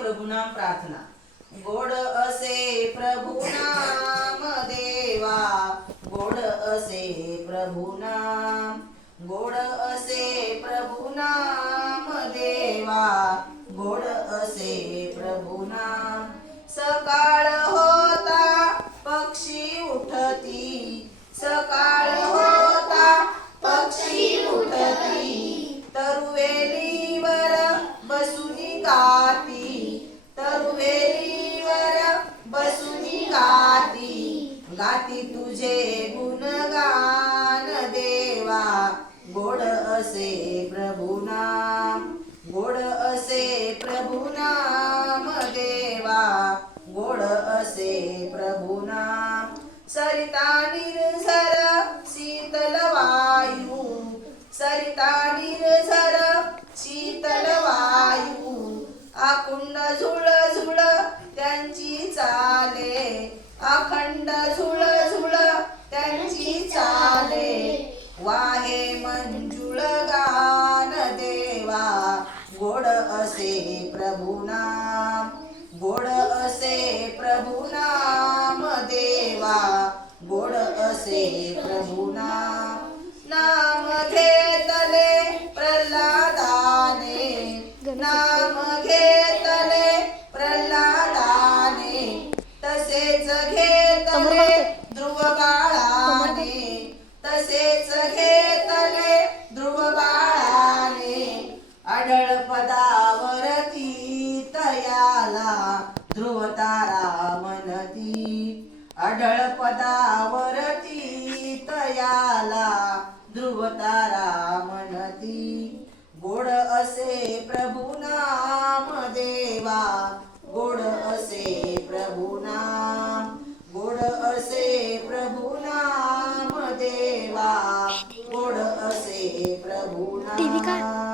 प्रभु नाम प्रार्थना. गोड असे प्रभु नाम देवा, गोड असे प्रभु नाम, गोड असे प्रभु नाम देवा, गोड असे प्रभु नाम. सकाळ होता पक्षी उठती, सकाळ होता पक्षी उठती, तरुवेलीवर बसुनी गाती, तरुवेलीवर बसुनी गाती, गाती तुझे गुणगान देवा. गोड असे प्रभु नाम, गोड असे प्रभु नाम देवा, गोड असे प्रभु नाम. सरिता निर्झर शीतल वायू, सरिता निर्झर शीतल वायू, अखंड झुळ झुळ त्यांची चाले, अखंड झुळ झुळ त्यांची चाले, वाहे मंजुळ गान देवा. गोड असे प्रभु नाम, गोड असे प्रभु नाम देवा, गोड असे प्रभु नाम. नाम घेतले प्रल्हादाने, नाम घेतले प्रल्हादाने, तसेच घेतले ध्रुव बाळाने, तसेच घेतले ध्रुव बाळाने. अढळ पदावरती तयाला ध्रुव तारा म्हणती, अढळ पदावरती तयाला ध्रुव तारा म्हणती. गोड असे प्रभु नाम देवा, गोड असे प्रभु नाम, गोड असे प्रभु नाम देवा, गोड असे प्रभु नाम.